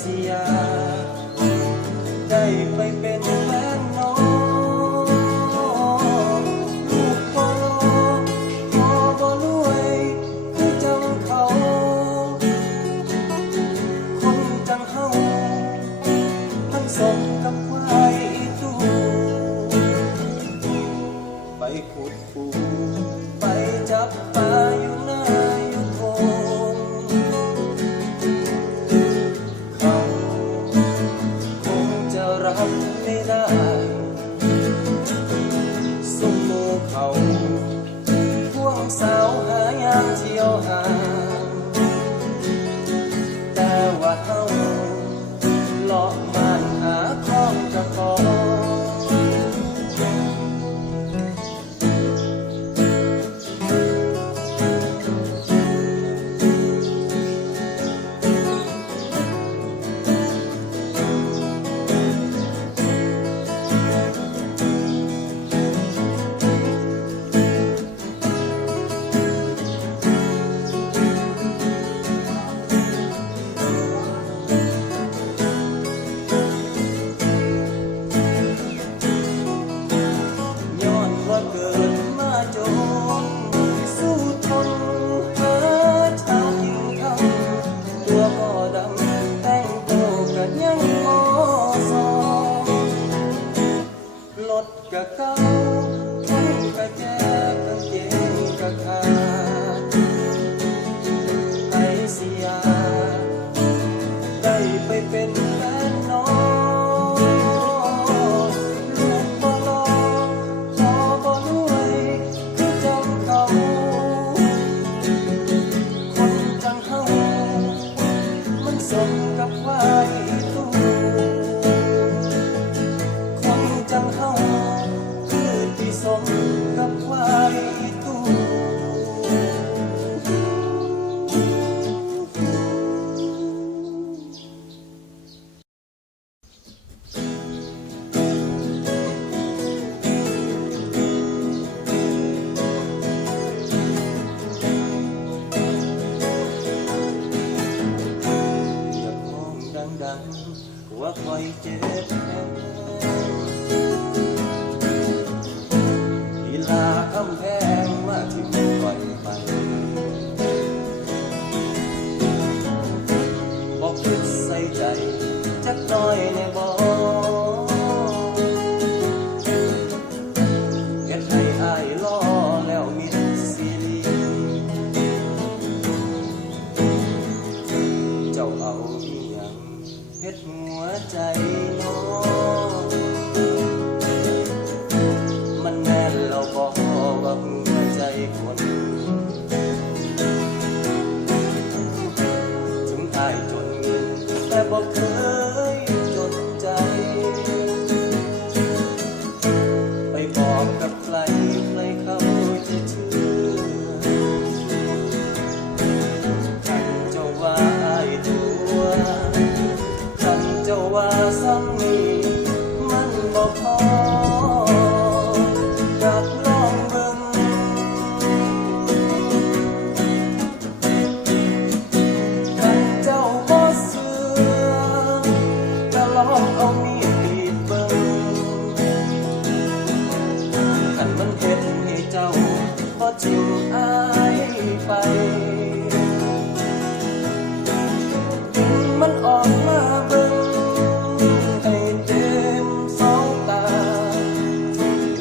Sia. 떠나. กับเขาทุกกระแจกกางเกงกับเขา ลัว่าคอยเจ็บเวลาคำแพงมาที่คอยไปบอกคิดใส่ใจจักน้อยในบ่ ดหัวใจ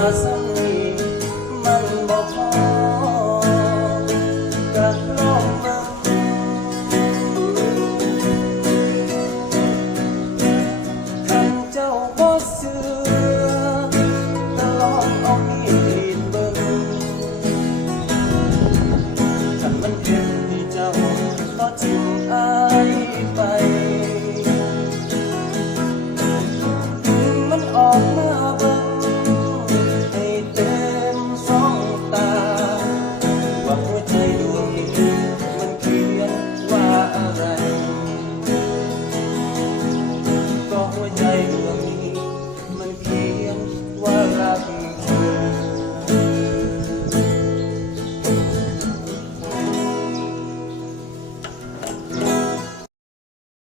casa.